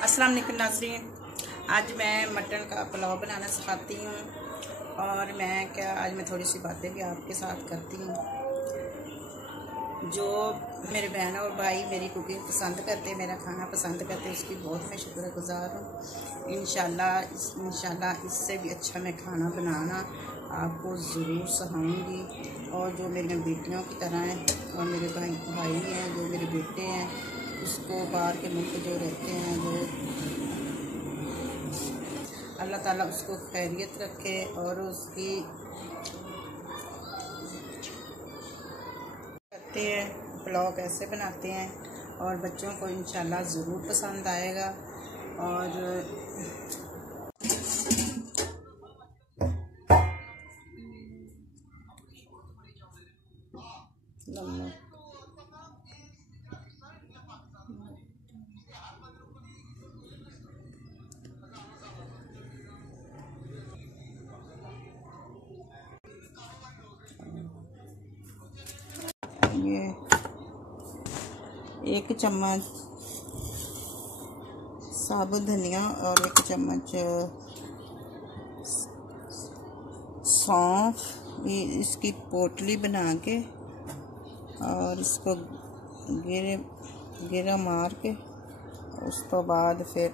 अस्सलाम वालेकुम नाज़रीन, आज मैं मटन का पुलाव बनाना सिखाती हूँ। और आज मैं थोड़ी सी बातें भी आपके साथ करती हूँ। जो मेरे बहन और भाई मेरी कुकिंग पसंद करते, मेरा खाना पसंद करते, उसकी बहुत मैं शुक्रगुजार हूँ। इंशाल्लाह इससे भी अच्छा मैं खाना बनाना आपको ज़रूर सिखाऊंगी। और जो मेरी बेटियों की तरह हैं और मेरे भाई हैं, जो मेरे बेटे हैं, उसको बाहर के मुल्क जो रहते हैं, जो अल्लाह ताला उसको खैरियत रखे और उसकी करते हैं पुलाव कैसे बनाते हैं। और बच्चों को इंशाल्लाह ज़रूर पसंद आएगा। और ये 1 चम्मच साबुत धनिया और 1 चम्मच सौंफ, इसकी पोटली बना के और इसको गिरा मार के उस तो बाद फिर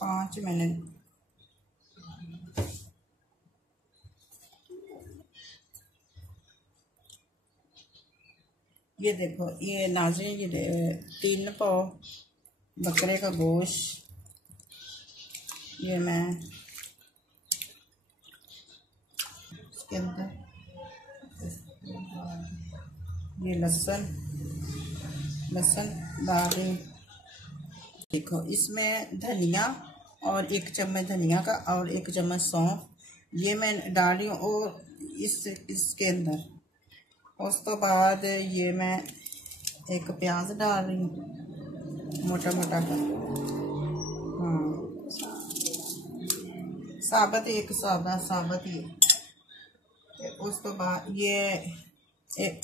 पाँच मिनट ये देखो, ये नाज़रीन, ये 3 पाव बकरे का गोश्त, ये मैं इसके अंदर ये लहसुन डाल रही। देखो, इसमें धनिया और 1 चम्मच धनिया का और 1 चम्मच सौंफ ये मैं डाल रही हूँ। और इसके अंदर उस तो बाद ये मैं 1 प्याज डाल रही हूँ, मोटा मोटा का। हाँ, साबत ही। उस तो बाद ये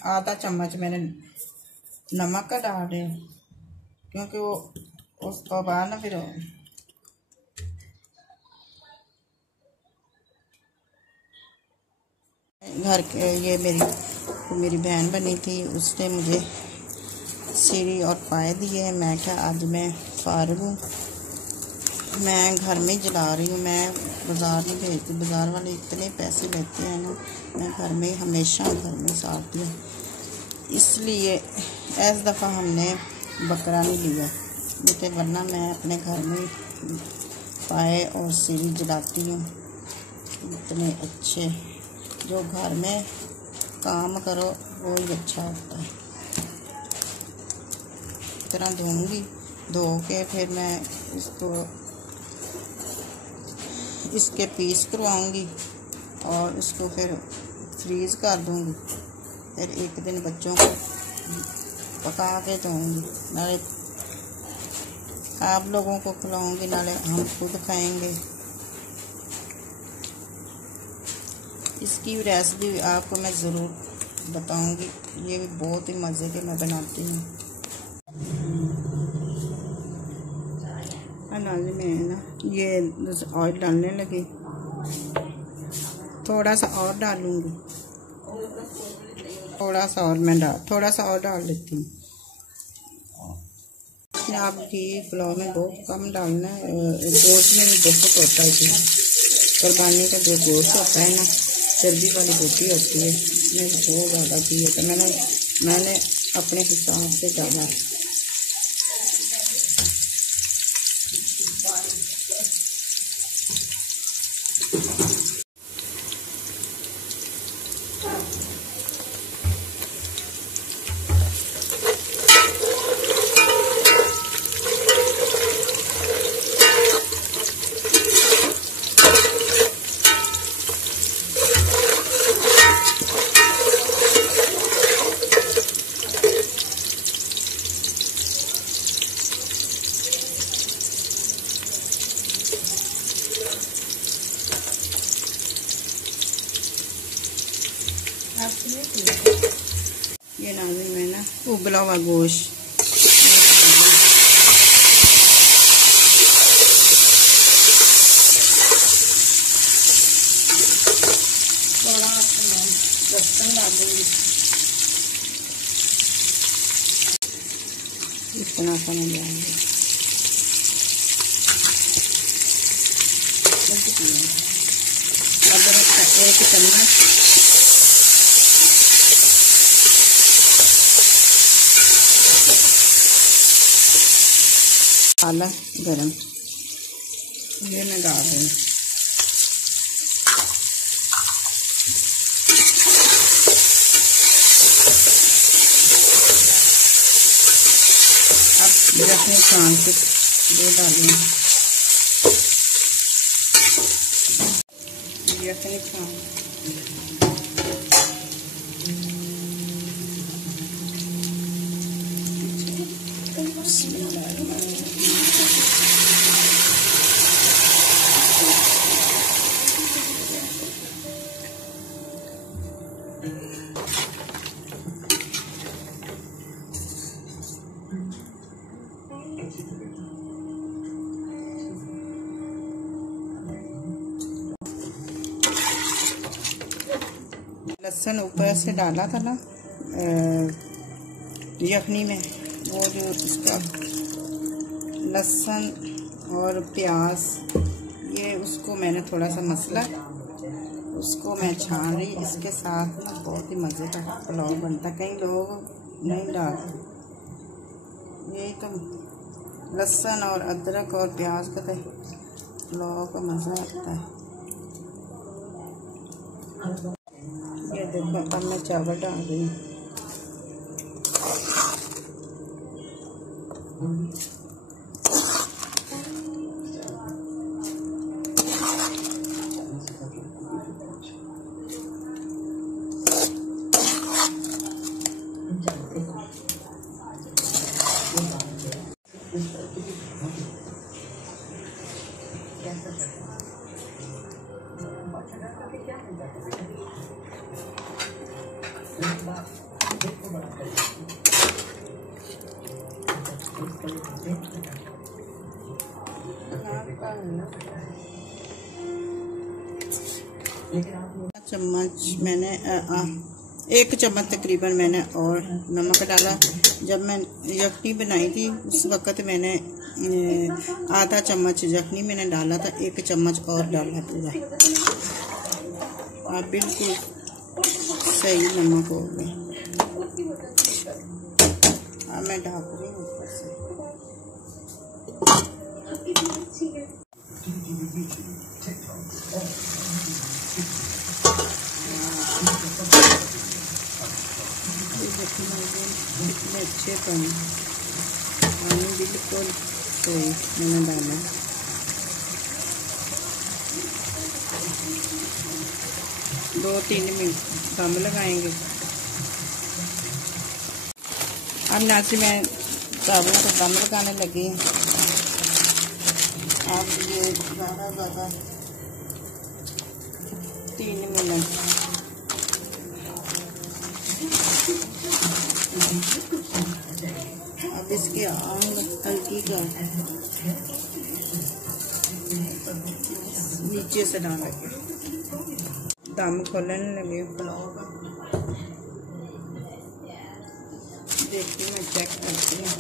आधा चम्मच मैंने नमक का डाल रही हूँ, क्योंकि वो उस तो बाद ना फिर घर के ये मेरी बहन बनी थी, उसने मुझे सीढ़ी और पाए दिए। मैं क्या, आज मैं फारिग हूँ, मैं घर में जला रही हूँ, मैं बाज़ार नहीं भेजती। बाज़ार वाले इतने पैसे लेते हैं ना, मैं हमेशा घर में सारती हूँ। इसलिए इस दफ़ा हमने बकरा नहीं लिया, नहीं वरना मैं अपने घर में पाए और सीढ़ी जलाती हूँ। इतने अच्छे, जो घर में काम करो वो ही अच्छा होता है। इस तरह धोऊंगी, धो के फिर मैं इसके पीस करवाऊंगी और इसको फिर फ्रीज कर दूंगी। फिर एक दिन बच्चों को पका के दूंगी, नाले आप लोगों को खिलाऊंगी, नाले हम खुद खाएंगे। इसकी रेसिपी आपको मैं ज़रूर बताऊंगी। ये भी बहुत ही मज़े के मैं बनाती हूँ। अनाज में ना ये ऑयल डालने लगी, थोड़ा सा और डालूंगी, थोड़ा सा और डाल लेती हूँ। आप घी पुलाव में बहुत कम डालना है। गोश्त में भी बहुत होता है जी, कुर्बानी का जो गोश्त होता है ना, चर्बी वाली रोटी होती है, इसमें बहुत ज़्यादा घी होता है। मैंने अपने हिसाब से डाला। ये नाज़रीन मैं ना उबला हुआ गोश्त थोड़ा लहसुन डाल दूँगी, इतना सा नहीं डालूँगी। अदरक का 1 चम्मच, मसाला गरम ये मैं डाल दूँ। अब यखनी छान के वो डालूँ, यखनी छान लहसुन ऊपर से डाला था ना यखनी में, वो जो उसका लहसुन और प्याज ये उसको मैंने थोड़ा सा मसला, उसको मैं छान रही। इसके साथ ना बहुत ही मज़े का पुलाव बनता, कई लोग नहीं डालते। यही तो लहसुन और अदरक और प्याज का तो पुलाव का मज़ा आता है। ये देखो अब मैं चावल डाल रही हूँ। चम्मच मैंने 1 चम्मच तकरीबन मैंने और नमक डाला। जब मैं यखनी बनाई थी उस वक़्त मैंने आधा चम्मच यखनी मैंने डाला था, 1 चम्मच और डाला पूरा। आप बिल्कुल सही नमक हो गया। अब मैं ढक रही हूँ ऊपर से। कितने अच्छे पानी बिल्कुल सही मैंने डाला। दो 3 मिनट दम लगाएंगे। अब नाज़रीन मैं चावलों को दम लगाने लगी। अब ये ज़्यादा 3 मिनट अब इसके आंग हल्की का नीचे से डाल के दम खोलने लगे पुलाव का। देखती हूँ, चेक करती हूँ।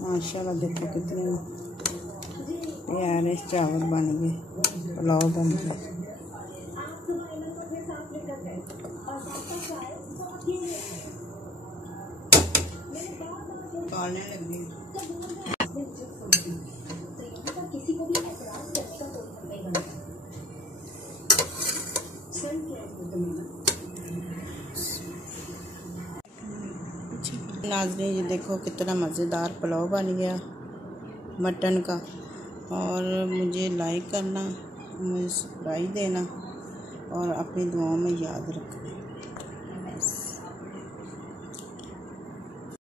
माशाल्लाह देखो कितने प्यारे चावल बन गए, पुलाव बन गया। कालने लगी। नाज़रीन ये देखो कितना मज़ेदार पुलाव बन गया मटन का। और मुझे लाइक करना, मुझे सब्सक्राइब देना और अपनी दुआओं में याद रखना।